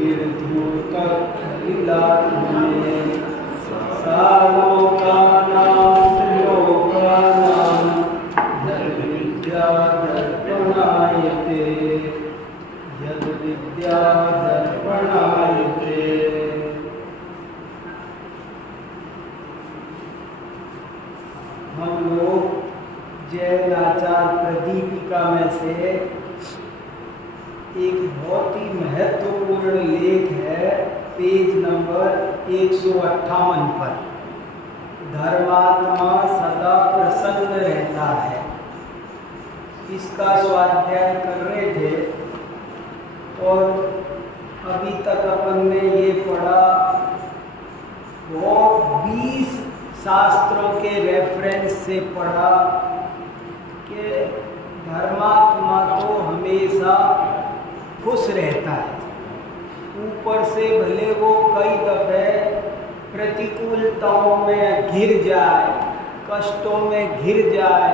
निर्धूतखलिलात्मने सालोकानां त्रिलोकानां यद्विद्या दर्पणायते यद्विद्या दर्पणायते। हम लोग जैनाचार प्रदीपिका में से एक बहुत ही महत्वपूर्ण लेख है, पेज नंबर 158 पर, धर्मात्मा सदा प्रसन्न रहता है। इसका स्वाध्याय कर रहे थे और अभी तक अपन ने ये पढ़ा वो 20 शास्त्रों के रेफरेंस से पढ़ा कि धर्मात्मा तो हमेशा खुश रहता है। ऊपर से भले वो कई दफे प्रतिकूलताओं में घिर जाए, कष्टों में घिर जाए,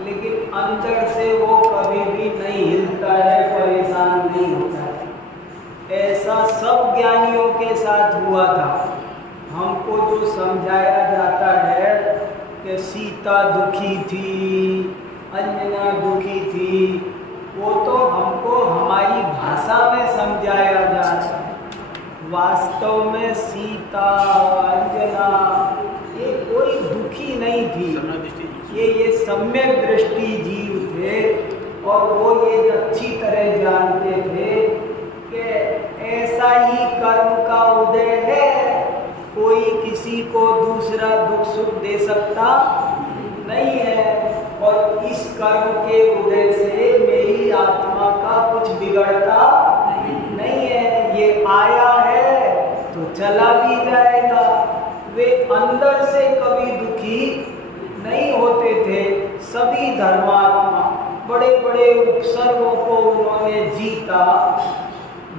लेकिन अंदर से वो कभी भी नहीं हिलता है, परेशान नहीं होता है। ऐसा सब ज्ञानियों के साथ हुआ था। हमको जो समझाया जाता है कि सीता दुखी थी, अंजना दुखी थी, वो तो हमको हमारी भाषा में समझाया जाता है। वास्तव में सीता, अंजना ये कोई दुखी नहीं थी, ये सम्यक दृष्टि जीव थे और वो ये अच्छी तरह जानते थे कि ऐसा ही कर्म का उदय है, कोई किसी को दूसरा दुख सुख दे सकता नहीं है और इस कर्म के उदय से मेरी आत्मा का कुछ बिगड़ता नहीं है। ये आया है तो चला भी जाएगा। वे अंदर से कभी दुखी नहीं होते थे। सभी धर्मात्मा बड़े बड़े उपसर्गों को उन्होंने जीता।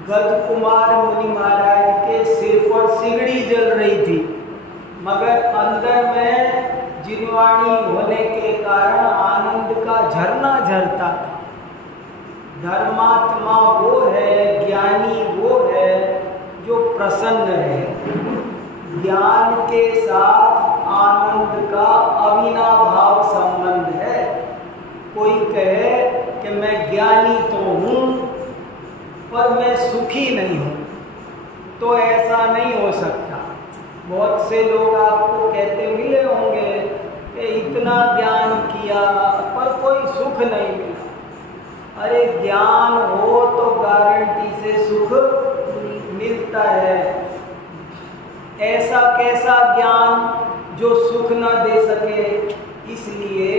गज कुमार मुनि महाराज के सिर पर सिगड़ी जल रही थी, मगर अंदर में जिनवाणी होने के कारण आनंद का झरना झरता था। धर्मात्मा वो है, ज्ञानी वो है जो प्रसन्न रहे। ज्ञान के साथ आनंद का अविनाभाव संबंध है। कोई कहे कि मैं ज्ञानी तो हूँ पर मैं सुखी नहीं हूँ, तो ऐसा नहीं हो सकता। बहुत से लोग आपको कहते मिले होंगे कि इतना ज्ञान किया पर कोई सुख नहीं मिला। अरे ज्ञान हो तो गारंटी से सुख मिलता है। ऐसा कैसा ज्ञान जो सुख न दे सके। इसलिए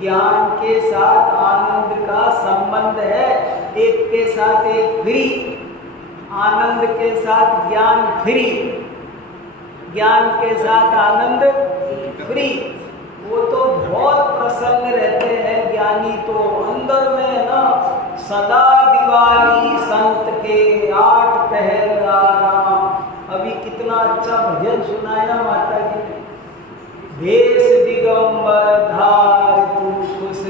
ज्ञान के साथ आनंद का संबंध है। एक के साथ एक फ्री, आनंद के साथ ज्ञान फ्री, ज्ञान के साथ आनंद फ्री। वो तो बहुत प्रसन्न रहते हैं ज्ञानी तो। अंदर में ना सदा दिवाली संत के 8 पहर आराम। अभी कितना अच्छा भजन सुनाया माता जी ने। भेष दिगंबर धार तू खुश,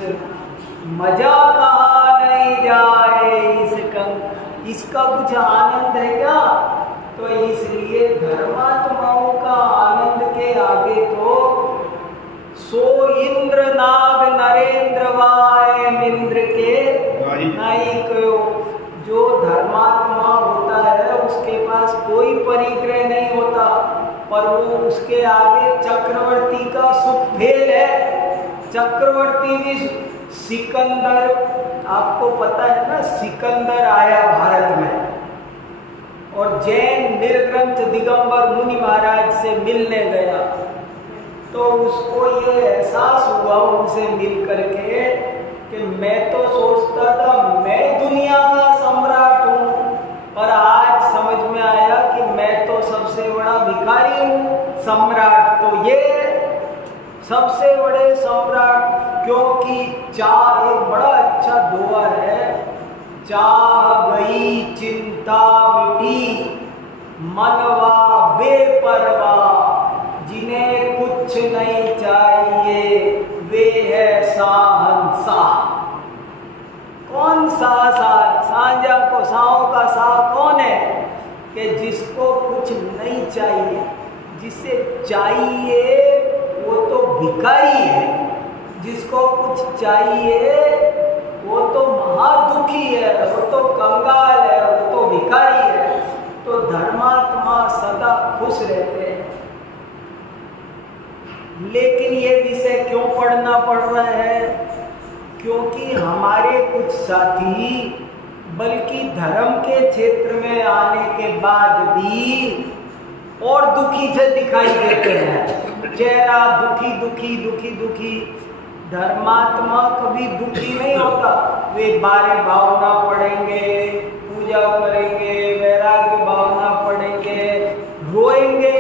मजा कहा नहीं जाए इसका कुछ आनंद है क्या? तो इसलिए धर्मात्माओं का आनंद के आगे तो सो इंद्र नाग नरेंद्र वाय इंद्र के नहीं कहो। जो धर्मात्मा होता है उसके पास कोई परिग्रह नहीं होता, पर वो उसके आगे चक्रवर्ती का सुख फेल है। चक्रवर्ती भी सिकंदर, आपको पता है ना, सिकंदर आया भारत में और जैन निर्ग्रंथ दिगंबर मुनि महाराज से मिलने गया, तो उसको ये एहसास हुआ उनसे मिल करके कि मैं तो सोचता था मैं दुनिया का सम्राट हूँ, और आज समझ में आया कि मैं तो सबसे बड़ा भिखारी हूँ। सम्राट तो ये सबसे बड़े सम्राट, क्योंकि चाह एक बड़ा अच्छा दोहा है, चाह गई चिंता मिटी मनवा बेपरवाह, जिन्हें कुछ नहीं चाहिए वे है शाहंशाह। कौन सा साझा को साओं का सा कौन है? कि जिसको कुछ नहीं चाहिए, जिसे चाहिए वो तो भिखारी है, जिसको कुछ चाहिए वो तो महादुखी है, वो तो कंगाल है, वो तो भिखारी है। तो धर्मात्मा सदा खुश रहते हैं। लेकिन ये विषय क्यों पढ़ना पड़ रहा है? क्योंकि हमारे कुछ साथी बल्कि धर्म के क्षेत्र में आने के बाद भी और दुखी से दिखाई देते हैं। चेहरा दुखी दुखी दुखी दुखी। धर्मात्मा कभी दुखी नहीं होता। वे बारे भावना पढ़ेंगे, पूजा करेंगे, वैराग्य भावना पढ़ेंगे, रोएंगे।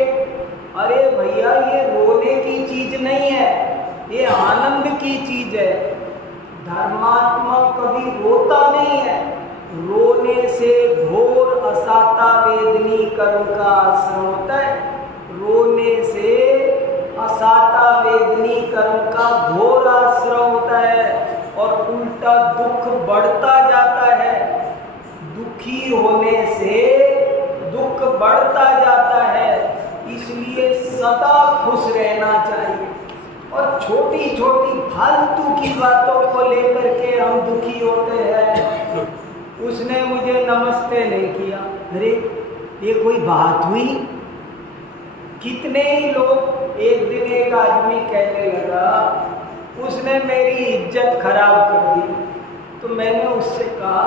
अरे भैया, ये रोने की चीज नहीं है, ये आनंद की चीज है। धर्मात्मा कभी रोता नहीं है। रोने से घोर असाता वेदनी कर्म का आश्रम होता है। रोने से असाता वेदनी कर्म का घोर आश्रम होता है और उल्टा दुख बढ़ता जाता है। दुखी होने से दुख बढ़ता जाता है। इसलिए सदा खुश रहना चाहिए। और छोटी छोटी फालतू की बातों को लेकर के हम दुखी होते हैं। उसने मुझे नमस्ते नहीं किया, अरे ये कोई बात हुई? कितने ही लोग, एक दिन एक आदमी कहने लगा उसने मेरी इज्जत खराब कर दी। तो मैंने उससे कहा,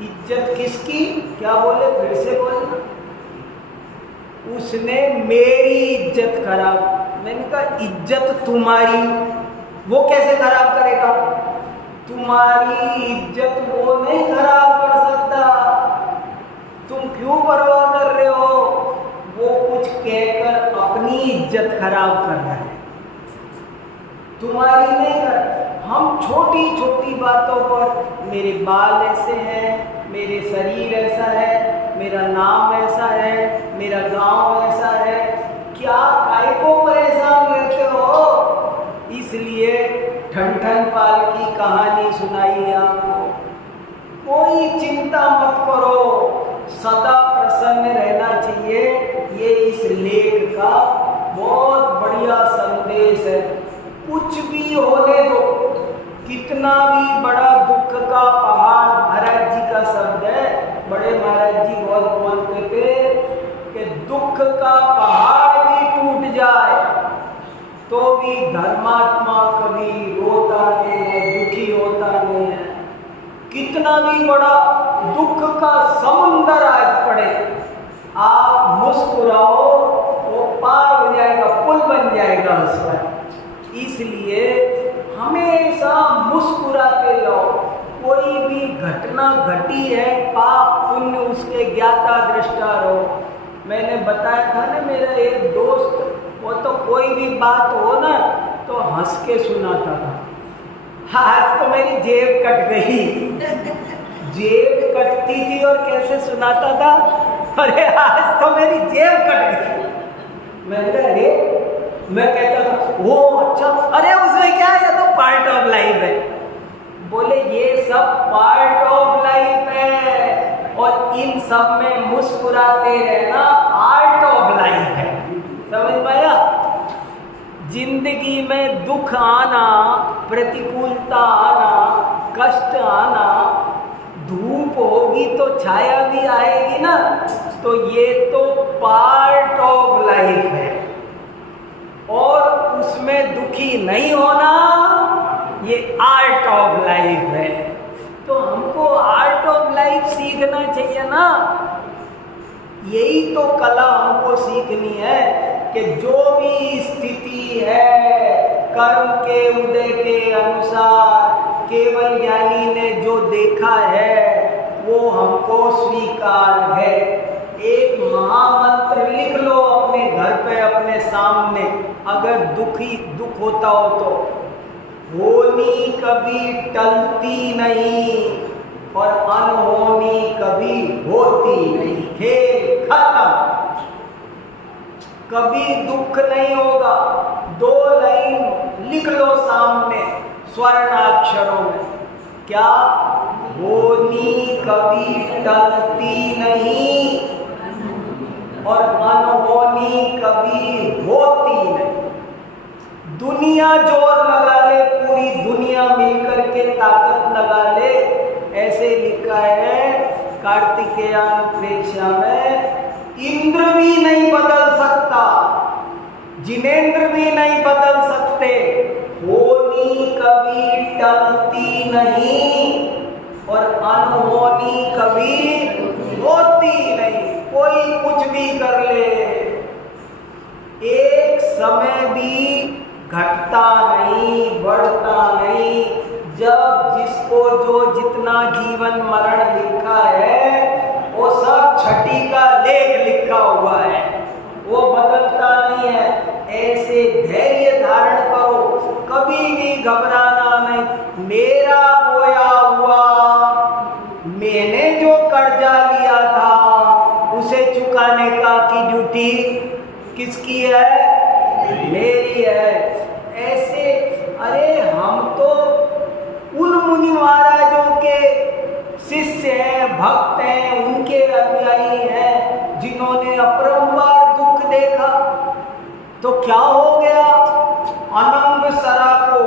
इज्जत किसकी? क्या बोले? फिर से बोलना। उसने मेरी इज्जत खराब। मैंने कहा इज्जत तुम्हारी, वो कैसे खराब करेगा? तुम्हारी इज्जत वो नहीं खराब कर सकता। तुम क्यों परवाह कर रहे हो? वो कुछ कहकर अपनी इज्जत खराब कर रहा है, तुम्हारी नहीं कर। हम छोटी छोटी बातों पर, मेरे बाल ऐसे हैं, मेरे शरीर ऐसा है, मेरा नाम ऐसा है, मेरा गांव ऐसा है, क्या काय को परेशान रहते हो? इसलिए ठन ठन पाल की कहानी सुनाई है आपको। कोई चिंता मत करो, सदा प्रसन्न रहना चाहिए। ये इस लेख का बहुत बढ़िया संदेश है। कुछ भी होने दो, कितना भी बड़ा दुख का पहाड़, महाराज जी का शब्द है, बड़े महाराज जी बहुत बोलते थे कि दुख का पहाड़ भी टूट जाए तो भी धर्मात्मा कभी रोता नहीं है, दुखी होता नहीं है। कितना भी बड़ा दुख का समुंदर आज पड़े, आप मुस्कुराओ, वो पार हो जाएगा, पुल बन जाएगा उस पर। इसलिए हमेशा मुस्कुराते रहो। कोई भी घटना घटी है, पाप पुण्य उसके ज्ञाता दृष्टा रहो। मैंने बताया था ना, मेरा एक दोस्त, वो तो कोई भी बात हो ना तो हंस के सुनाता था। आज तो मेरी जेब कट गई। जेब कटती थी और कैसे सुनाता था? अरे आज तो मेरी जेब कट गई। मैंने कहा अरे, मैं कहता था वो अच्छा, अरे उसमें क्या है, तो पार्ट ऑफ लाइफ है। बोले ये सब पार्ट ऑफ लाइफ है और इन सब में मुस्कुराते रहना आर्ट ऑफ लाइफ है। समझ पाया? जिंदगी में दुख आना, प्रतिकूलता आना, कष्ट आना, धूप होगी तो छाया भी आएगी ना, तो ये तो पार्ट ऑफ लाइफ है। और उसमें दुखी नहीं होना, ये आर्ट ऑफ लाइफ है। तो हमको आर्ट ऑफ लाइफ सीखना चाहिए ना। यही तो कला हमको सीखनी है कि जो भी स्थिति है कर्म के उदय के अनुसार, केवल ज्ञानी ने जो देखा है वो हमको स्वीकार है। एक महामंत्र लिख लो अपने घर पे, अपने सामने, अगर दुख होता हो तो, होनी कभी टलती नहीं और अनहोनी कभी होती नहीं। खेल खत्म, कभी दुख नहीं होगा। 2 लाइन लिख लो सामने स्वर्णाक्षरों में, क्या? होनी कभी टलती नहीं और अनहोनी कभी होती नहीं। दुनिया जोर लगा ले, पूरी दुनिया मिलकर के ताकत लगा ले, ऐसे लिखा है कार्तिकेयान प्रेक्षा में, इंद्र भी नहीं बदल सकता, जिनेंद्र भी नहीं बदल सकते, होनी कभी टलती नहीं और अनहोनी कभी होती नहीं। कोई कुछ भी कर ले, एक समय भी घटता नहीं, बढ़ता नहीं। जब जिसको जो जितना जीवन मरण लिखा है वो सब छठी का लेख लिखा हुआ है, वो बदलता नहीं है। ऐसे धैर्य धारण करो, कभी भी घबराना नहीं। मेरा बोया हुआ, मैंने जो कर्जा लिया था उसे चुकाने का की ड्यूटी किसकी है? मेरी है। ऐसे अरे हम तो उन मुनि महाराजों के शिष्य हैं, भक्त हैं, उनके अनुयायी हैं, जिन्होंने अपरंपार दुख देखा। तो क्या हो गया? अनंग सरा को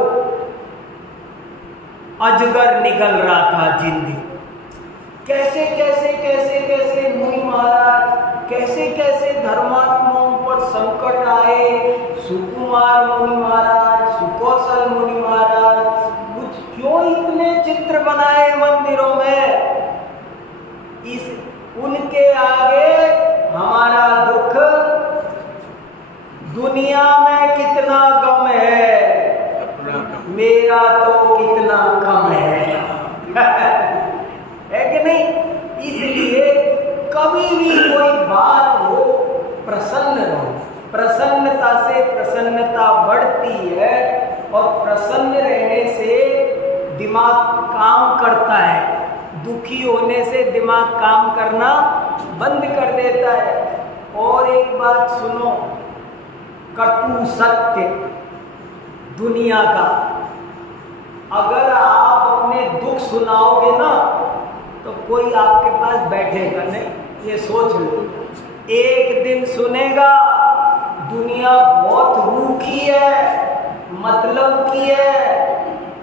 अजगर निगल रहा था जिंदगी। कैसे कैसे कैसे कैसे मुनि महाराज, कैसे कैसे धर्मात्माओं पर संकट आए। सुकुमार मुनि महाराज, सुकौशल मुनि महाराज, कुछ क्यों इतने चित्र बनाए मंदिरों में? इस उनके आगे हमारा दुख, दुनिया में कितना गम है, मेरा तो कितना कम है कि नहीं? इसलिए कभी भी कोई बात हो, प्रसन्न रहो। प्रसन्नता से प्रसन्नता बढ़ती है और प्रसन्न रहने से दिमाग काम करता है। दुखी होने से दिमाग काम करना बंद कर देता है। और एक बात सुनो, कटु सत्य दुनिया का, अगर आप अपने दुख सुनाओगे ना तो कोई आपके पास बैठेगा नहीं, ये सोच लो। एक दिन सुनेगा दुनिया बहुत रूखी है, मतलब की है।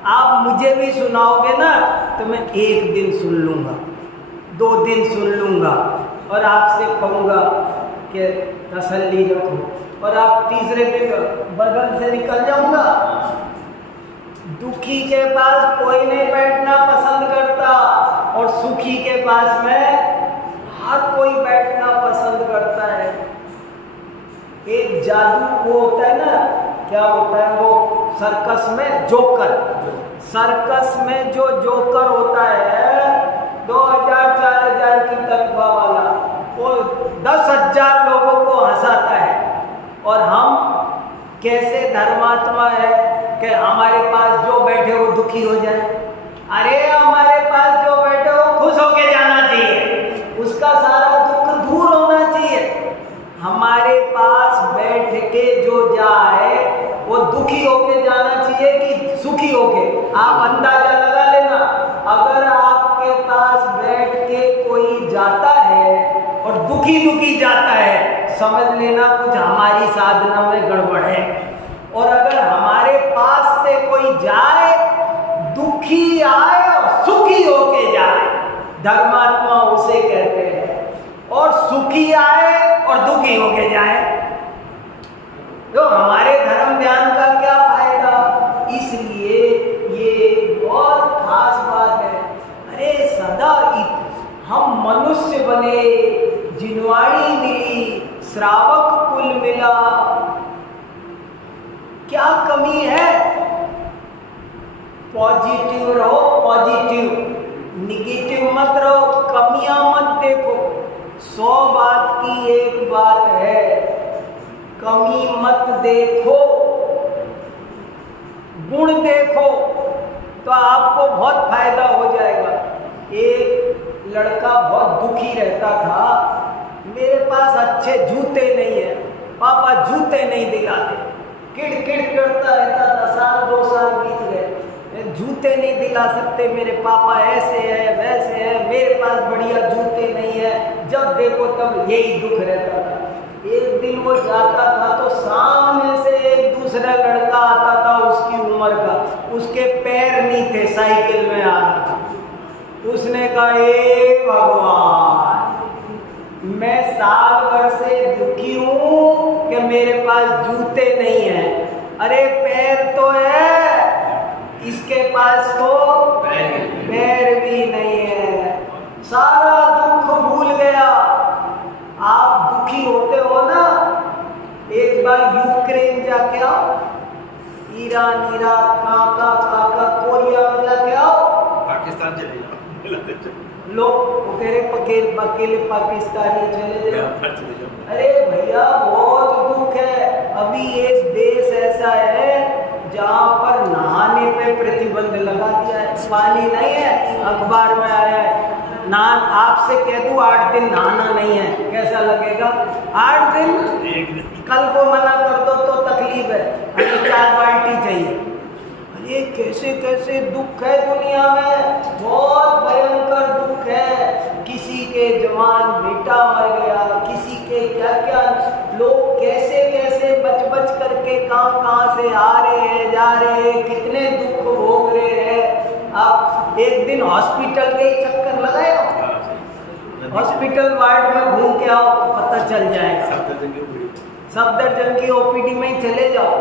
आप मुझे भी सुनाओगे ना तो मैं एक दिन सुन लूँगा, 2 दिन सुन लूँगा और आपसे कहूँगा कि तसल्ली रखो, और आप तीसरे दिन बदन से निकल जाऊँगा। दुखी के पास कोई नहीं बैठना पसंद करता और सुखी के पास में हर कोई बैठना पसंद करता है। एक जादू वो होता है ना, क्या होता है वो सर्कस में? जोकर। सर्कस में जो जोकर होता है 2000-4000 की तनख्वाह वाला, वो 10,000 लोगों को हंसाता है। और हम कैसे धर्मात्मा है कि हमारे पास जो बैठे वो दुखी हो जाए? अरे हमारे पास जो बैठे वो खुश होके जाना चाहिए, उसका सारा दुख दूर होना चाहिए। हमारे पास बैठ के जो जाए वो दुखी होके जाना चाहिए कि सुखी होके? आप अंदाजा लगा लेना, अगर आपके पास बैठ के कोई जाता है और दुखी दुखी जाता है, समझ लेना कुछ हमारी साधना में गड़बड़ है। और अगर हमारे पास से कोई जाए, दुखी आए और सुखी होके जाए, धर्मात्मा उसे कहते हैं। और सुखी आए और दुखी होके जाए तो हमारे धर्म ज्ञान का क्या फायदा? इसलिए ये बहुत खास बात है। अरे सदा हम मनुष्य बने, जिनवाणी मिली, श्रावक कुल मिला, क्या कमी है? पॉजिटिव रहो, पॉजिटिव, निगेटिव मत रहो, कमियां मत देखो। 100 बात की एक बात है, कमी मत देखो, गुण देखो, तो आपको बहुत फायदा हो जाएगा। एक लड़का बहुत दुखी रहता था, मेरे पास अच्छे जूते नहीं है, पापा जूते नहीं दिलाते, किड़किड़ करता रहता था। 1-2 साल बीत गए, जूते नहीं दिला सकते मेरे पापा, ऐसे है वैसे है, मेरे पास बढ़िया जूते नहीं है। जब देखो तब यही दुख रहता था। एक दिन वो जाता था तो सामने से एक दूसरा लड़का आता था उसकी उम्र का, उसके पैर नहीं थे, साइकिल में आ रहा था। उसने कहा, हे भगवान, मैं साल भर से दुखी हूँ कि मेरे पास जूते नहीं हैं। अरे पैर तो है, इसके पास तो पैर भी नहीं है। सारा दुख भूल गया। आप दुखी होते हो ना, एक बार यूक्रेन जाके आओ, ईरान, इराक, काका कोरिया में जाके आओ, पाकिस्तान चले जाओ, लोग वो कह रहे अकेले पाकिस्तानी चले जाओ। अरे भैया बहुत दुख है। अभी एक देश ऐसा है जहाँ पर नहाने पे प्रतिबंध लगा दिया है, पानी नहीं है, अखबार में आया है। ना आपसे कह दूं 8 दिन नहाना नहीं है, कैसा लगेगा? 8 दिन, कल को मना कर दो तो तकलीफ है, हमें 4 बाल्टी चाहिए। अरे कैसे कैसे दुख है दुनिया में, बहुत भयंकर दुख है। किसी के जवान बेटा मर गया, किसी के क्या क्या, लोग कैसे कैसे बच करके कहाँ से आ रहे हैं, जा रहे हैं, कितने दुख भोग रहे हैं। आप एक दिन हॉस्पिटल के चक्कर लगाए, हॉस्पिटल वार्ड में घूम के आओ, पता चल जाएगा। सफदरजंग की ओपीडी में ही चले जाओ,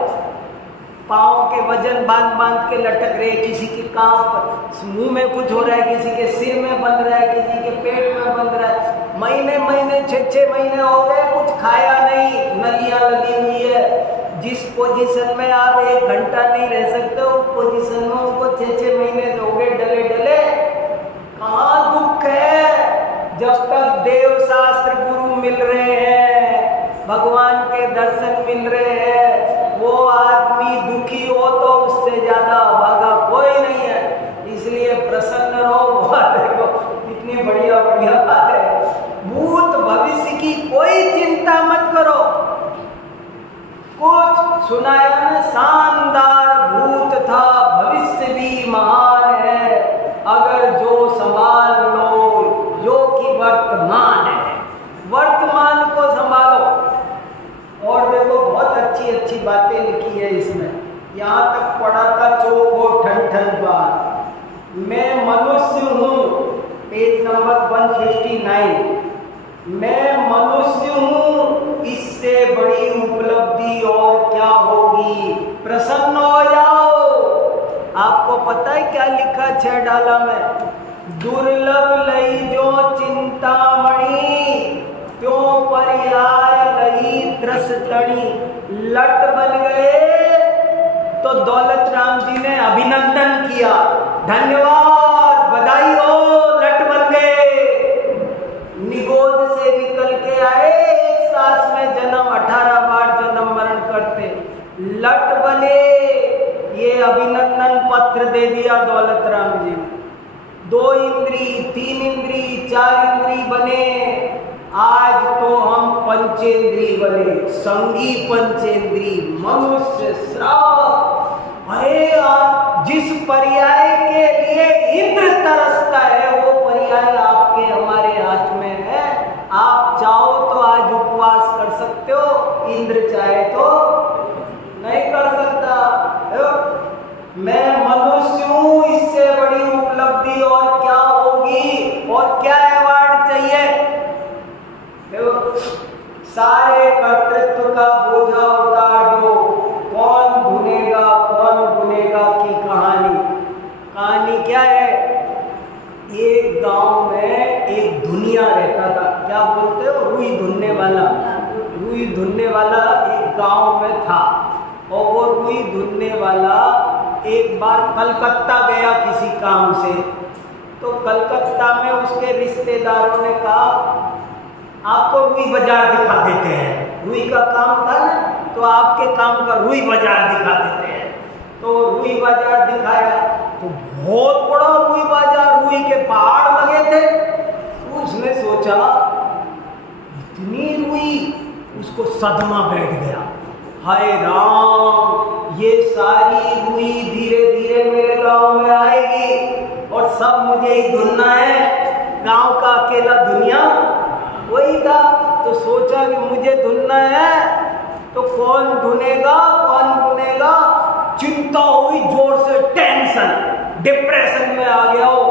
पाँव के वजन बांध के लटक रहे, किसी के कांप, मुंह में कुछ हो रहा है, किसी के सिर में बंध रहा है, किसी के पेट में बंध रहा है। महीने 6 महीने हो गए, कुछ खाया नहीं, नलियां लगी हुई है। जिस पोजीशन में आप 1 घंटा नहीं रह सकते, उस पोजीशन में उनको 6 महीने हो गए डले। कहाँ दुख है? जब तक देव शास्त्र गुरु मिल रहे हैं, भगवान के दर्शन मिल रहे हैं, वो आदमी दुखी हो तो उससे ज्यादा अभागा कोई नहीं है। इसलिए प्रसन्न रहो। देखो कितनी बढ़िया बात है। भूत भविष्य की कोई चिंता मत करो। कुछ सुनाया ना, शानदार भूत था, भविष्य भी महान है, अगर जो संभाल लो, जो कि वर्तमान है, वर्तमान को संभालो। और देखो बहुत अच्छी बातें लिखी है इसमें। यहाँ तक पढ़ा था, चौक हो ठन बात। मैं मनुष्य हूँ, पेज नंबर 159। मैं मनुष्य हूँ, इससे बड़ी उपलब्धि और क्या होगी? प्रसन्न हो जाओ। आपको पता है क्या लिखा 6 डाला में? दुर्लभ लई जो चिंतामणि, त्यों पर्याय लई त्रस तणी। लट बन गए तो दौलत राम जी ने अभिनंदन किया, धन्यवाद, बधाई हो, लट बन गए। निगोद से निकल के आए, एक सांस में जन्म, 18 बार जन्म मरण करते, लट बने। ये अभिनंदन पत्र दे दिया दौलत राम जी ने। 2 इंद्री, 3 इंद्री, 4 इंद्री बने। आज तो हम पंचेंद्री बने, संगी पंचेंद्री, मनुष्य, श्रावक। अरे जिस पर्याय के लिए इंद्र तरसता है, वो पर्याय आपके हमारे हाथ में है। आप चाहो तो आज उपवास कर सकते हो, इंद्र चाहे तो नहीं कर सकता। मैं मनुष्य हूँ, इससे बड़ी उपलब्धि और क्या होगी? और क्या अवार्ड चाहिए? सारे कर्तृत्व का बोझा उतार दो, कौन धुनेगा कौन गुनेगा की कहानी क्या है? एक गांव में एक धुनिया रहता था, क्या बोलते हो, रुई धुनने वाला एक गांव में था। और वो रुई धुनने वाला एक बार कलकत्ता गया किसी काम से। तो कलकत्ता में उसके रिश्तेदारों ने कहा, आपको रुई बाजार दिखा देते हैं। रुई का काम था ना, तो आपके काम का रुई बाजार दिखा देते हैं। तो रुई बाजार दिखाया तो बहुत बड़ा रुई बाजार, रुई के पहाड़ लगे थे। उसने सोचा इतनी रुई, उसको सदमा बैठ गया। हाय राम, ये सारी रुई धीरे धीरे मेरे गांव में आएगी और सब मुझे ही धुनना है। गांव का अकेला दुनिया वही था। तो सोचा कि मुझे धुनना है तो कौन धुनेगा, कौन धुनेगा। चिंता हुई जोर से, टेंशन, डिप्रेशन में आ गया हो।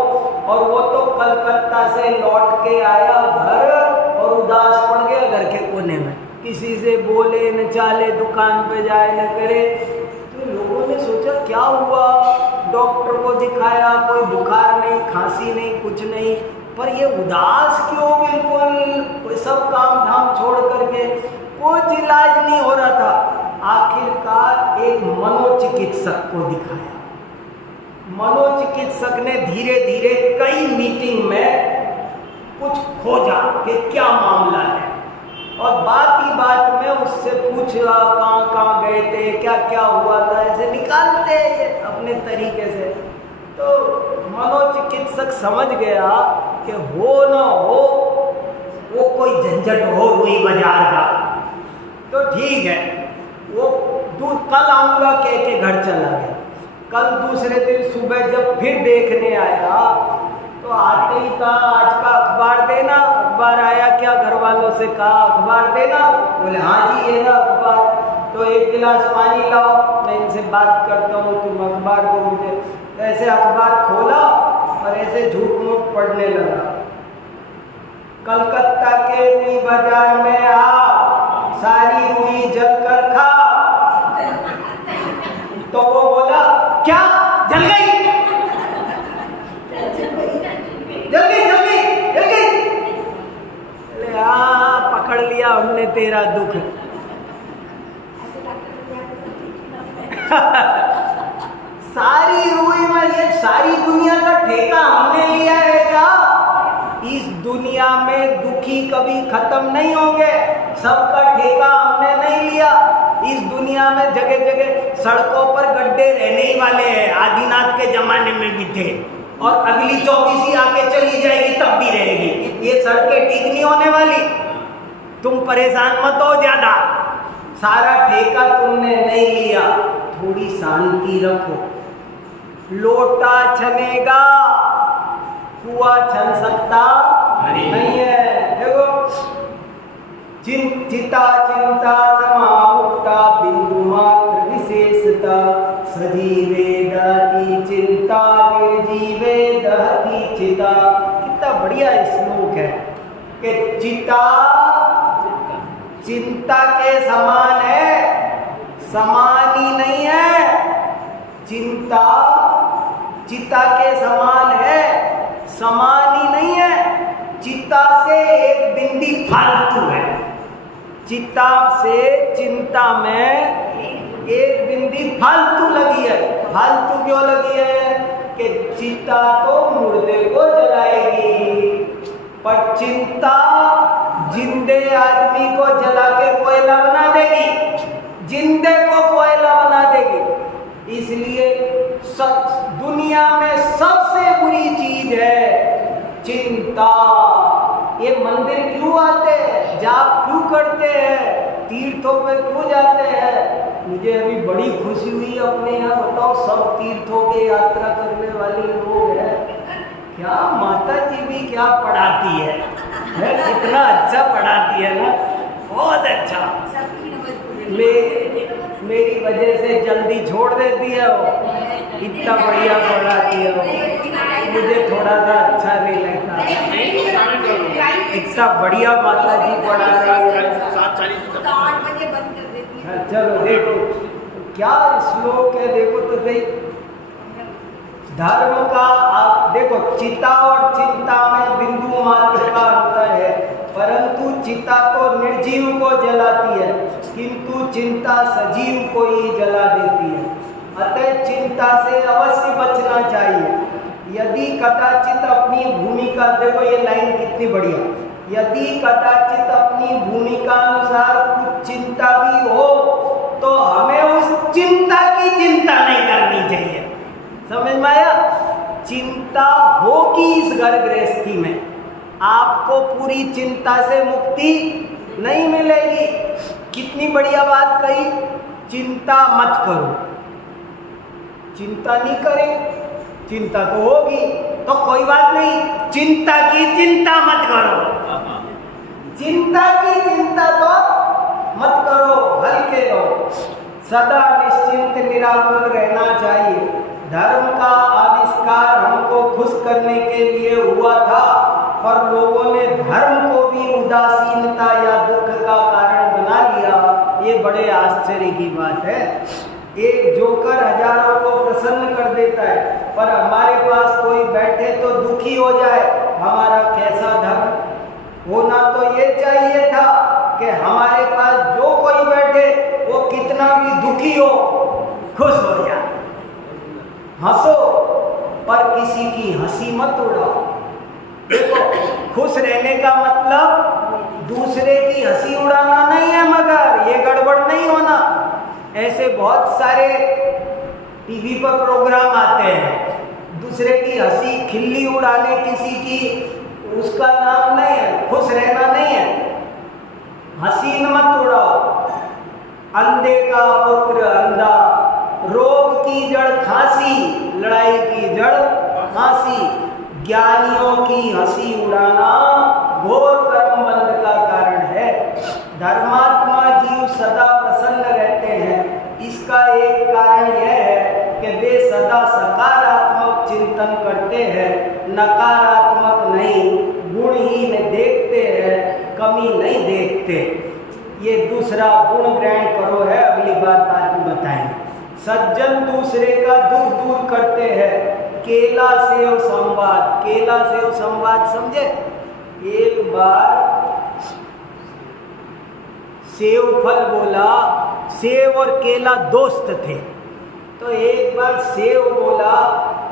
और वो तो कलकत्ता से लौट के आया घर और उदास पड़ गया घर के कोने में, किसी से बोले न चाले, दुकान पे जाए न करे। तो लोगों ने सोचा क्या हुआ, डॉक्टर को दिखाया, कोई बुखार नहीं, खांसी नहीं, कुछ नहीं, पर ये उदास क्यों बिल्कुल, कोई सब काम धाम छोड़ करके, कुछ इलाज नहीं हो रहा था। आखिरकार एक मनोचिकित्सक को दिखाया। मनोचिकित्सक ने धीरे धीरे कई मीटिंग में कुछ खोजा कि क्या मामला है, और बात ही बात में उससे पूछा कहाँ कहाँ गए थे, क्या क्या हुआ था, ऐसे निकालते अपने तरीके से। तो मनोचिकित्सक समझ गया कि हो न हो वो कोई झंझट हो रुई बाजार का, तो ठीक है, वो कल आऊँगा कह के घर चला गया। कल दूसरे दिन सुबह जब फिर देखने आया तो आते ही कहा आज का अखबार देना। अखबार आया क्या, घर वालों से कहा अखबार देना, बोले हाँ जी ये ना अखबार। तो एक गिलास पानी लाओ, मैं इनसे बात करता हूँ, तुम अखबार दो मुझे। तो ऐसे अखबार खोला और ऐसे झूठ मूठ पढ़ने लगा। कलकत्ता के रुई बाजार में आ, सारी रुई जल कर खा। तो वो बोला क्या, जल गई, जल गई, जल गई, जल गई। पकड़ लिया हमने तेरा दुख। सारी रुई में ये सारी दुनिया का ठेका हमने लिया है क्या? इस दुनिया में दुखी कभी खत्म नहीं होंगे, सबका ठेका हमने नहीं लिया। इस दुनिया में जगह जगह सड़कों पर गड्ढे रहने ही वाले हैं, आदिनाथ के जमाने में भी थे, और अगली 24 आगे चली जाएगी तब भी रहेगी। ये सड़कें ठीक नहीं होने वाली, तुम परेशान मत हो ज्यादा, सारा ठेका तुमने नहीं लिया, थोड़ी शांति रखो। लोटा छनेगा, कुआं छन सकता नहीं है। देखो चिंता चिंता समामुक्ता बिंदु मात्र विशेषता, सजीवे दहति चिंता निर्जीवे दहति चिता। कितना बढ़िया श्लोक है कि चिता चिंता के समान है, समान ही नहीं है। चिंता चिता के समान है, समान ही नहीं है। चिता से एक बिंदी फालतू है, चिता से चिंता में एक बिंदी फालतू लगी है। फालतू क्यों लगी है कि चिता तो मुर्दे को जलाएगी, पर चिंता जिंदे आदमी को जला के कोयला बना देगी, जिंदे को कोयला बना देगी। इसलिए दुनिया में सबसे बुरी चीज है चिंता। ये मंदिर क्यों आते हैं, जाप क्यों करते हैं, तीर्थों पे क्यों जाते हैं? मुझे अभी बड़ी खुशी हुई अपने यहाँ, बताओ सब तीर्थों के यात्रा करने वाले लोग हैं। क्या माता जी भी क्या पढ़ाती है, कितना अच्छा पढ़ाती है ना, बहुत अच्छा। मेरी वजह से जल्दी छोड़ देती है वो, इतना बढ़िया पढ़ाती है वो, मुझे थोड़ा सा अच्छा नहीं लगता। इतना बढ़िया माता जी पढ़ा रही है। चलो देखो क्या श्लोक है, देखो तो सही। धर्म का आप देखो, चिता और चिंता में बिंदु मात्र का अंतर है, परंतु चिता तो निर्जीव को जलाती है, किंतु चिंता सजीव को ही जला देती है। अतः चिंता से अवश्य बचना चाहिए। यदि कदाचित अपनी भूमिका, देखो ये लाइन कितनी बढ़िया, यदि कदाचित अपनी भूमिका अनुसार कुछ चिंता भी हो तो हमें उस चिंता की चिंता नहीं करनी चाहिए। समझ में आया? चिंता होगी इस घर गृहस्थी में, आपको पूरी चिंता से मुक्ति नहीं मिलेगी। कितनी बढ़िया बात कही, चिंता मत करो। चिंता नहीं करें, चिंता तो होगी, तो कोई बात नहीं, चिंता की चिंता मत करो। सदा निश्चिंत निराकुल रहना चाहिए। धर्म का आविष्कार हमको खुश करने के लिए हुआ था, पर लोगों ने धर्म को भी उदासीनता या दुख का कारण बना लिया। ये बड़े आश्चर्य की बात है। एक जोकर हजारों को प्रसन्न कर देता है, पर हमारे पास कोई बैठे तो दुखी हो जाए। हमारा कैसा धर्म होना तो ये चाहिए था कि हमारे पास जो कोई बैठे वो कितना भी दुखी हो, खुश हो जाए। हंसो, पर किसी की हंसी मत उड़ाओ। देखो, खुश रहने का मतलब दूसरे की हंसी उड़ाना नहीं है, मगर ये गड़बड़ नहीं होना। ऐसे बहुत सारे टीवी पर प्रोग्राम आते हैं, दूसरे की हंसी खिल्ली उड़ाने किसी की, उसका नाम नहीं है, खुश रहना नहीं है। हंसी मत उड़ाओ। अंधे का पुत्र अंधा, रोग की जड़ खांसी, लड़ाई की जड़ फांसी। ज्ञानियों की हंसी उड़ाना घोर कर्म बंध का कारण है। धर्मात्मा जीव सदा प्रसन्न रहते हैं। इसका एक कारण यह है कि वे सदा सकारात्मक चिंतन करते हैं, नकारात्मक नहीं, गुणहीन देखते हैं, कमी नहीं देखते। ये दूसरा गुण ग्रहण करो है, अगली बात बाद में बताएंगे। सज्जन दूसरे का दुख दूर करते हैं। केला सेव संवाद, केला सेव संवाद समझे? एक बार सेव फल बोला, सेव और केला दोस्त थे। तो एक बार सेव बोला,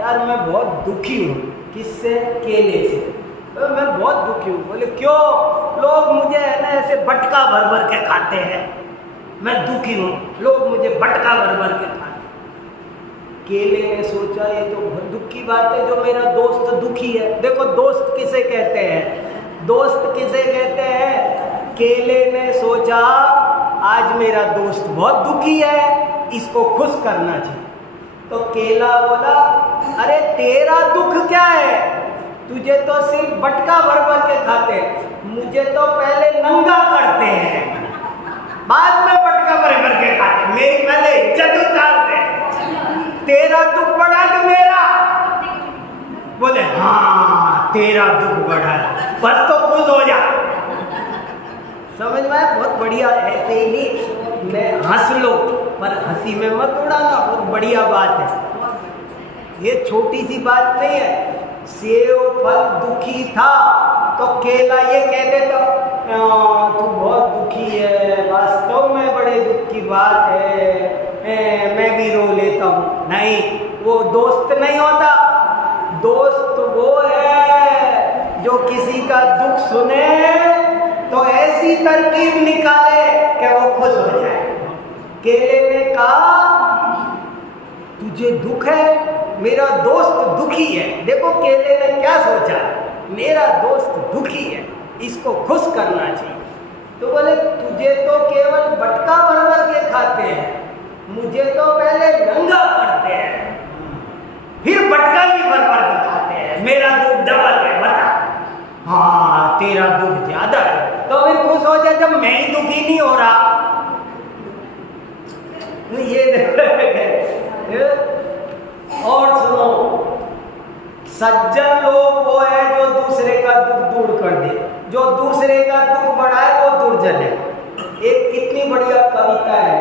यार मैं बहुत दुखी हूँ। किससे? केले से। तो मैं बहुत दुखी हूँ। बोले क्यों? लोग मुझे है ना ऐसे बटका भर भर के खाते हैं, मैं दुखी हूँ, लोग मुझे बटका भर भर के खाते हैं। केले ने सोचा ये तो बहुत दुख की बात है, जो मेरा दोस्त दुखी है। देखो दोस्त किसे कहते हैं, दोस्त किसे कहते हैं? केले ने सोचा आज मेरा दोस्त बहुत दुखी है, इसको खुश करना चाहिए। तो केला बोला, अरे तेरा दुख क्या है? तुझे तो सिर्फ बटका भर भर के खाते, मुझे तो पहले नंगा करते हैं, बाद में बटका भर भर के खाते, मेरी पहले इज्जत उतारते। तेरा दुख बढ़ा कि मेरा? बोले हाँ तेरा दुख बढ़ा, बस तो खुश हो जा। समझ में आया? बहुत बढ़िया। ऐसे ही नहीं, मैं हंस लो पर हंसी में मत उड़ाना, बहुत बढ़िया बात है। ये छोटी सी बात नहीं है। सेव फल दुखी था तो केला ये कह देता तू बहुत दुखी है, वास्तव में बड़े दुख की बात है, मैं भी रो लेता हूँ। नहीं, वो दोस्त नहीं होता। दोस्त वो है जो किसी का दुख सुने तो ऐसी तरकीब निकाले कि वो खुश हो जाए। केले ने कहा तुझे दुख है, मेरा दोस्त दुखी है। देखो केले ने क्या सोचा, मेरा दोस्त दुखी है, इसको खुश करना चाहिए। तो बोले तुझे तो केवल बटका भर भर के खाते हैं, मुझे तो पहले नंगा करते हैं, फिर बटका भी भर भर के खाते हैं, मेरा दुख डबल है, बता। हाँ तेरा दुख ज्यादा है, तो फिर खुश हो जाए जब मैं ही दुखी नहीं हो रहा। ये और सुनो, सज्जन लोग वो है जो दूसरे का दुख दूर कर दे, जो दूसरे का दुख बढ़ाए वो दुर्जन है। एक कितनी बढ़िया कविता है,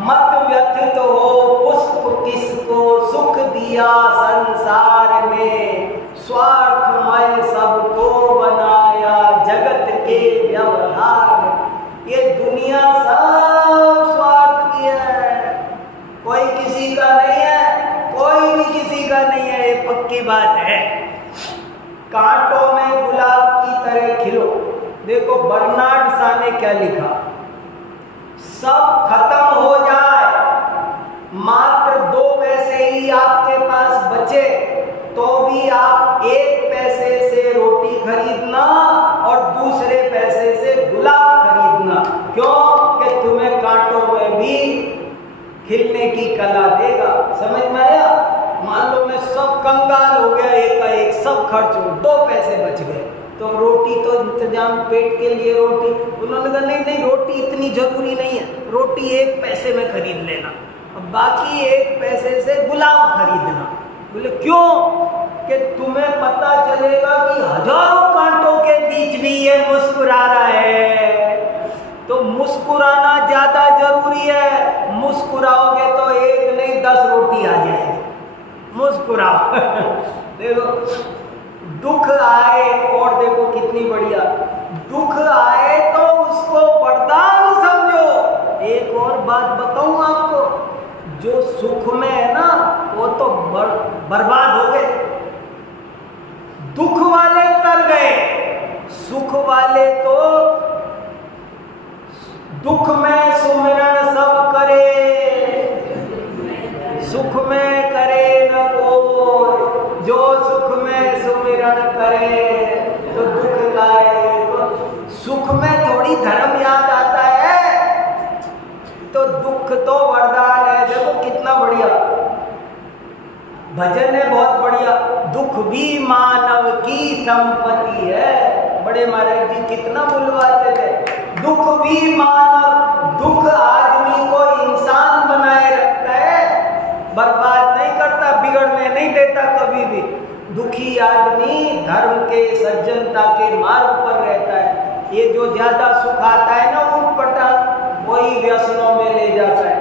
मत व्यथित हो पुष्प किसको, सुख दिया संसार में, स्वार्थमय सबको बनाया जगत के व्यवहार। ये दुनिया सब स्वार्थ की है, कोई किसी का नहीं है, कोई भी किसी का नहीं है, ये पक्की बात है। कांटों में गुलाब की तरह खिलो। देखो बर्नार्ड शॉ ने क्या लिखा, सब खत्म हो जाए, मात्र 2 पैसे ही आपके पास बचे तो भी आप 1 पैसे से रोटी खरीदना और दूसरे पैसे से गुलाब खरीदना। क्यों? कि तुम्हें कांटों में भी खिलने की कला देगा। समझ में आया? मान लो मैं सब कंगाल हो गया, एक सब खर्च हो, 2 पैसे बच गए, तो रोटी तो इंतजाम, पेट के लिए रोटी। उन्होंने कहा नहीं नहीं, रोटी इतनी जरूरी नहीं है, रोटी 1 पैसे में खरीद लेना, अब बाकी 1 पैसे से गुलाब खरीदना। बोले क्यों? कि तुम्हें पता चलेगा कि हजारों कांटों के बीच भी ये मुस्कुरा रहा है, तो मुस्कुराना ज्यादा जरूरी है। मुस्कुराओगे तो 1 नहीं 10 रोटी आ जाएगी। मुस्कुराओ। देखो दुख आए, और देखो कितनी बढ़िया, दुख आए तो उसको वरदान समझो। एक और बात बताऊं आपको, जो सुख में है ना वो तो बर्बाद हो गए, दुख वाले तर गए। सुख वाले तो दुख में सुमिरन सब करे, सुख में करे न कोई, जो सुख में सुमिरन करे तो दुख गाए। तो सुख में थोड़ी धर्म याद आता है, तो दुख तो वरदान है। देखो कितना बढ़िया भजन है, बहुत बढ़िया। दुख भी मानव की संपत्ति है। बड़े महाराज जी कितना बुलवाते थे, दुख भी मानव, दुख आदमी को इंसान बनाए रखता है, बर्बाद नहीं करता, बिगड़ने नहीं देता कभी भी। दुखी आदमी धर्म के, सज्जनता के मार्ग पर रहता है। ये जो ज्यादा सुख आता है ना ऊटपटांग, वही व्यसनों में ले जाता है।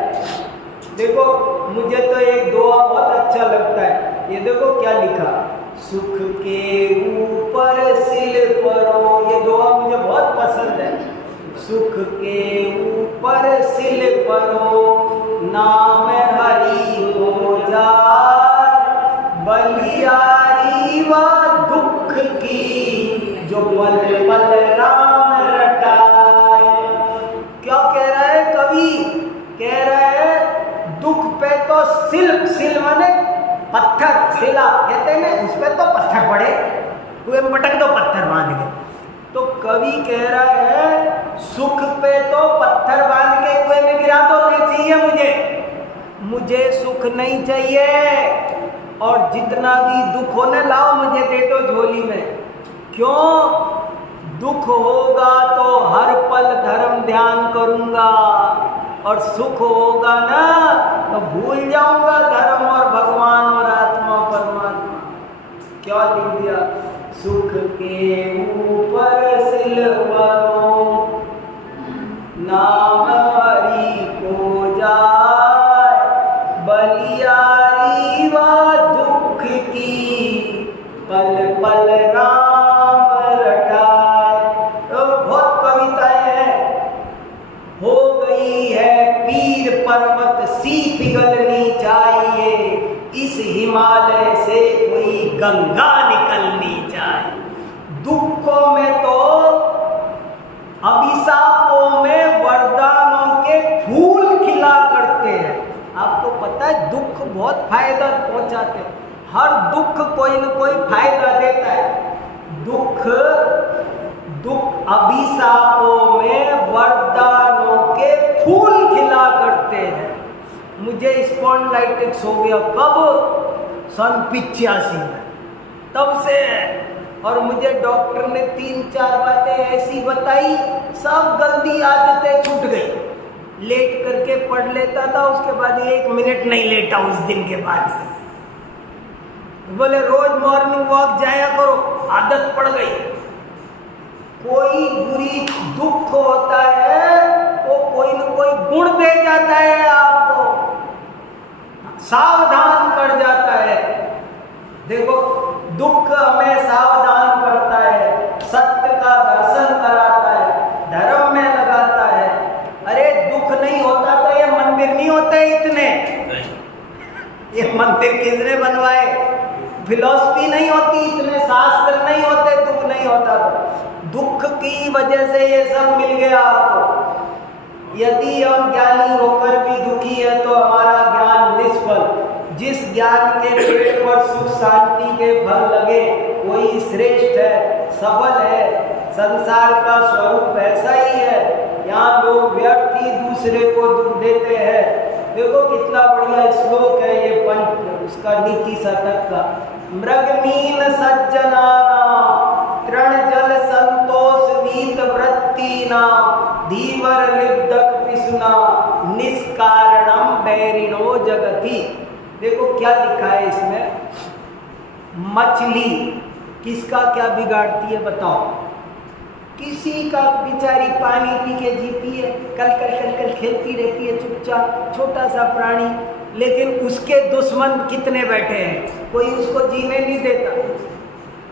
देखो मुझे तो एक दुआ बहुत अच्छा लगता है, ये देखो क्या लिखा, सुख के ऊपर सिल परो। ये दुआ मुझे बहुत पसंद है। सुख के ऊपर सिल परो, नाम हरि को जार, बलियारी व दुख की, जो पल पल राम रटाए। क्या कह रहा है कवि? कह रहा है दुख पे तो सिल माने पत्थर, सिला कहते हैं ना, उस पे तो पत्थर पड़े, कुएं में पटक दो पत्थर बांध के। तो कवि कह रहा है सुख पे तो पत्थर बांध के कुएं में गिरा दो, नहीं चाहिए मुझे सुख नहीं चाहिए। और जितना भी दुख हो ना लाओ मुझे दे दो झोली में। क्यों? दुख होगा तो हर पल धर्म ध्यान करूंगा, और सुख होगा ना तो भूल जाऊंगा धर्म और भगवान और आत्मा परमात्मा। क्या लिख दिया? सुख के ऊपर सिल परो, नाम हरि को जाय, बलियारी व दुख की, पल पल राम रटाए। तो बहुत कविताएं हैं। हो गई है पीर पर्वत सी पिघलनी चाहिए, इस हिमालय से कोई गंगा निकलनी चाहिए। दुखों में तो, अभिशापों में वरदानों के फूल खिला करते हैं। आपको पता है दुख बहुत फायदा पहुंचाते हैं, हर दुख कोई न कोई फायदा देता है। दुख अभिशापों में वरदानों के फूल खिला करते हैं। मुझे स्पॉन्डिलाइटिस हो गया कब? सन 85 में, तब से। और मुझे डॉक्टर ने 3-4 बातें ऐसी बताई, सब गंदी आदतें छूट गई। लेट करके पढ़ लेता था, उसके बाद 1 मिनट नहीं लेटा उस दिन के बाद से। बोले रोज मॉर्निंग वॉक जाया करो, आदत पड़ गई। कोई बुरी दुख होता है वो कोई न कोई गुण दे जाता है, आपको सावधान कर जाता है। देखो दुख हमें सावधान करता है, सत्य का दर्शन कराता है, धर्म में लगाता है। अरे दुख नहीं होता तो ये मंदिर नहीं होते इतने, ये मंदिर किसने बनवाए? फिलॉसफी नहीं होती, इतने शास्त्र नहीं होते, दुख नहीं होता तो। दुख की वजह से ये सब मिल गया आपको। यदि हम ज्ञानी होकर भी दुखी है तो हमारा ज्ञान निष्फल। जिस ज्ञान के पेड़ पर सुख शांति के फल लगे वही श्रेष्ठ है, सबल है। संसार का स्वरूप ऐसा ही है, यहाँ लोग व्यर्थ ही दूसरे को दुख देते हैं। देखो कितना बढ़िया श्लोक है ये उसका नीति शतक का। मृगमीन सज्जना तृण जल कीना धीवर लिब्धक पिसुना निष्कारणम बैरिणो जगति। देखो क्या लिखा है इसमें, मछली किसका क्या बिगाड़ती है बताओ? किसी का बेचारी पानी पी के जीती है, कल खेलती रहती है चुपचाप, छोटा सा प्राणी, लेकिन उसके दुश्मन कितने बैठे हैं, कोई उसको जीने नहीं देता।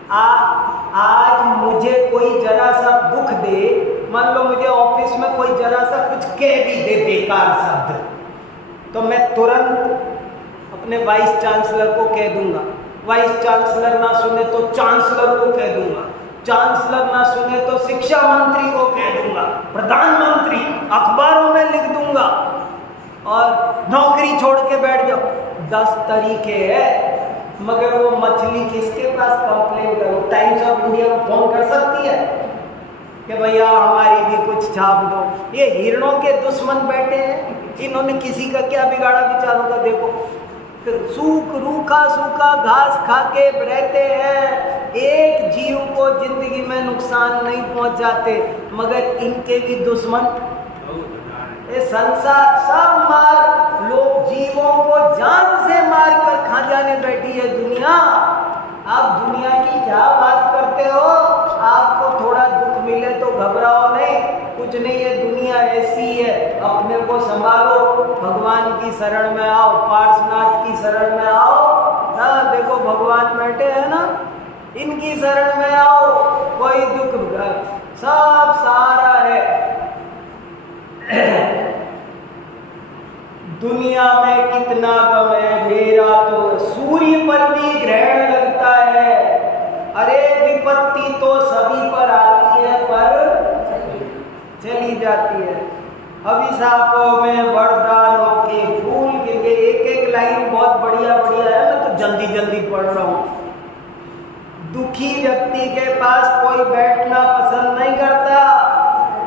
आज मुझे कोई जरा सा दुख दे, मान लो मुझे ऑफिस में कोई जरा सा कुछ कह भी दे बेकार शब्द, तो मैं तुरंत अपने वाइस चांसलर को कह दूंगा, वाइस चांसलर ना सुने तो चांसलर को कह दूंगा, चांसलर ना सुने तो शिक्षा मंत्री को कह दूंगा, प्रधानमंत्री, अखबारों में लिख दूंगा और नौकरी छोड़ के बैठ जाओ। 10 तरीके हैं, मगर वो मछली किसके पास कंप्लेन करो? टाइम्स ऑफ इंडिया को फोन कर सकती है कि भैया हमारी भी कुछ छाप दो। ये हिरणों के दुश्मन बैठे हैं, इन्होंने किसी का क्या बिगाड़ा बेचारों का? देखो रूखा सूखा घास खा के रहते हैं, एक जीव को जिंदगी में नुकसान नहीं पहुंचाते, मगर इनके भी दुश्मन। ये संसार सब मार, लोग जीवों को जान से मार कर खा जाने बैठी है दुनिया। आप दुनिया की क्या बात करते हो? आपको थोड़ा दुख मिले तो घबराओ नहीं, कुछ नहीं, ये दुनिया ऐसी है, अपने को संभालो, भगवान की शरण में आओ, पार्श्वनाथ की शरण में आओ ना। देखो भगवान बैठे हैं ना, इनकी शरण में आओ, कोई दुख सब सारा है। दुनिया में कितना गम है, मेरा तो सूर्य पर भी ग्रहण लगता है। अरे विपत्ति तो सभी पर आती है पर चली जाती है। अभिशापों में वरदानों के फूल के एक लाइन बहुत बढ़िया बढ़िया है, मैं तो जल्दी जल्दी पढ़ रहा हूँ। दुखी व्यक्ति के पास कोई बैठना पसंद नहीं करता,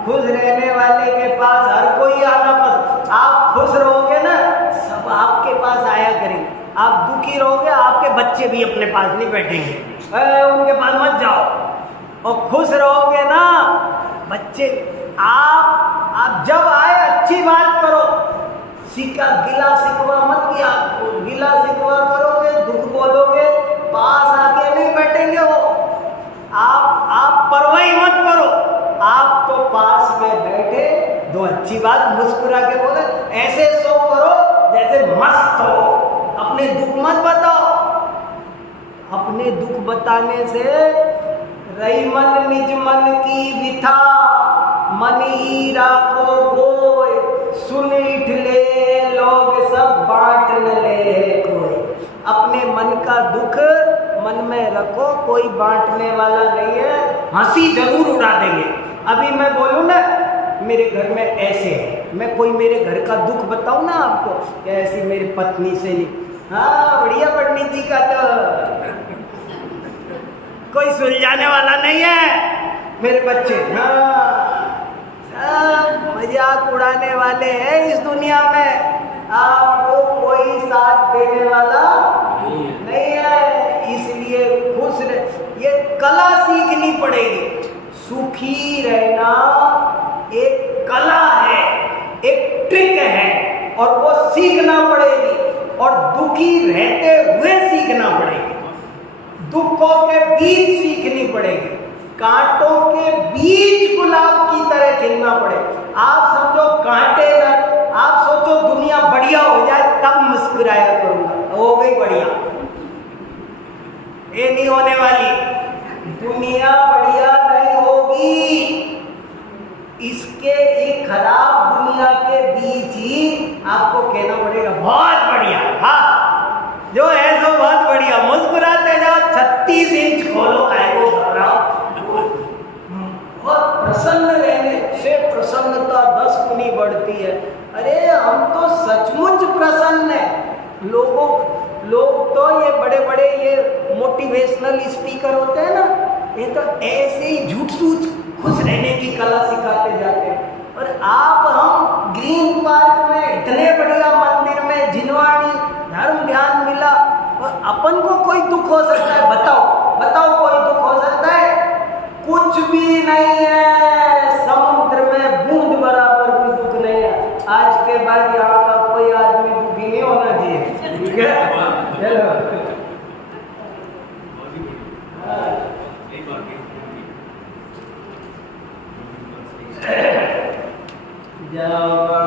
खुश रहने वाले के पास हर कोई आना पसंद। आप खुश रहोगे ना, सब आपके पास आया करेंगे। आप दुखी रहोगे, आपके बच्चे भी अपने पास नहीं बैठेंगे, उनके पास मत जाओ। और खुश रहोगे ना, बच्चे आप जब आए अच्छी बात करो, गिला शिकवा मत किया। गिला शिकवा करोगे, दुख बोलोगे, पास आके नहीं बैठेंगे वो। आप परवाही मत करो, आप तो पास में बैठे, दो अच्छी बात मुस्कुरा के बोले, ऐसे सो करो जैसे मस्त हो, अपने दुख मत बताओ। अपने दुख बताने से रही मन निज मन की विथा, मन ही राखो गोय, सुन इठले लोग सब बांट न ले कोई। अपने मन का दुख मन में रखो, कोई बांटने वाला नहीं है, हंसी जरूर उड़ा देंगे। अभी मैं बोलूँ ना मेरे घर में ऐसे है, मैं कोई मेरे घर का दुख बताऊँ ना आपको, ऐसी मेरी पत्नी से नहीं, हाँ बढ़िया पंडित जी का तो कोई सुलझाने वाला नहीं है। मेरे बच्चे हाँ सब मजाक उड़ाने वाले हैं इस दुनिया में, आपको कोई साथ देने वाला नहीं है। इसलिए खुश रह, ये कला सीखनी पड़ेगी। सुखी रहना एक कला है, एक ट्रिक है, और वो सीखना पड़ेगी, और दुखी रहते हुए सीखना पड़ेगी। दुखों के बीच सीखनी पड़ेगी, कांटों के बीच गुलाब की तरह खिलना पड़ेगा। आप समझो कांटे ना, आप सोचो दुनिया बढ़िया हो जाए तब मुस्कुराया करूंगा, हो गई बढ़िया, ये नहीं होने वाली। दुनिया बढ़िया नहीं होगी, इसके एक खराब दुनिया के बीच ही आपको कहना पड़ेगा बहुत बढ़िया। हाँ जो है सो बहुत बढ़िया, मुस्कुराते जाओ, 36 इंच खोलो, आएगो घबराओ। बहुत प्रसन्न रहने से प्रसन्नता 10 गुनी बढ़ती है। अरे हम तो सचमुच प्रसन्न है। लोग तो ये बड़े बड़े ये मोटिवेशनल स्पीकर होते हैं ना, ये तो ऐसे ही झूठ सूझ खुश रहने की कला सिखाते जाते हैं। और हम ग्रीन पार्क में इतने बढ़िया मंदिर में जिनवाणी धर्म ध्यान मिला, और अपन को कोई दुख हो सकता है? बताओ कोई दुख हो सकता है? कुछ भी नहीं है। समुद्र जब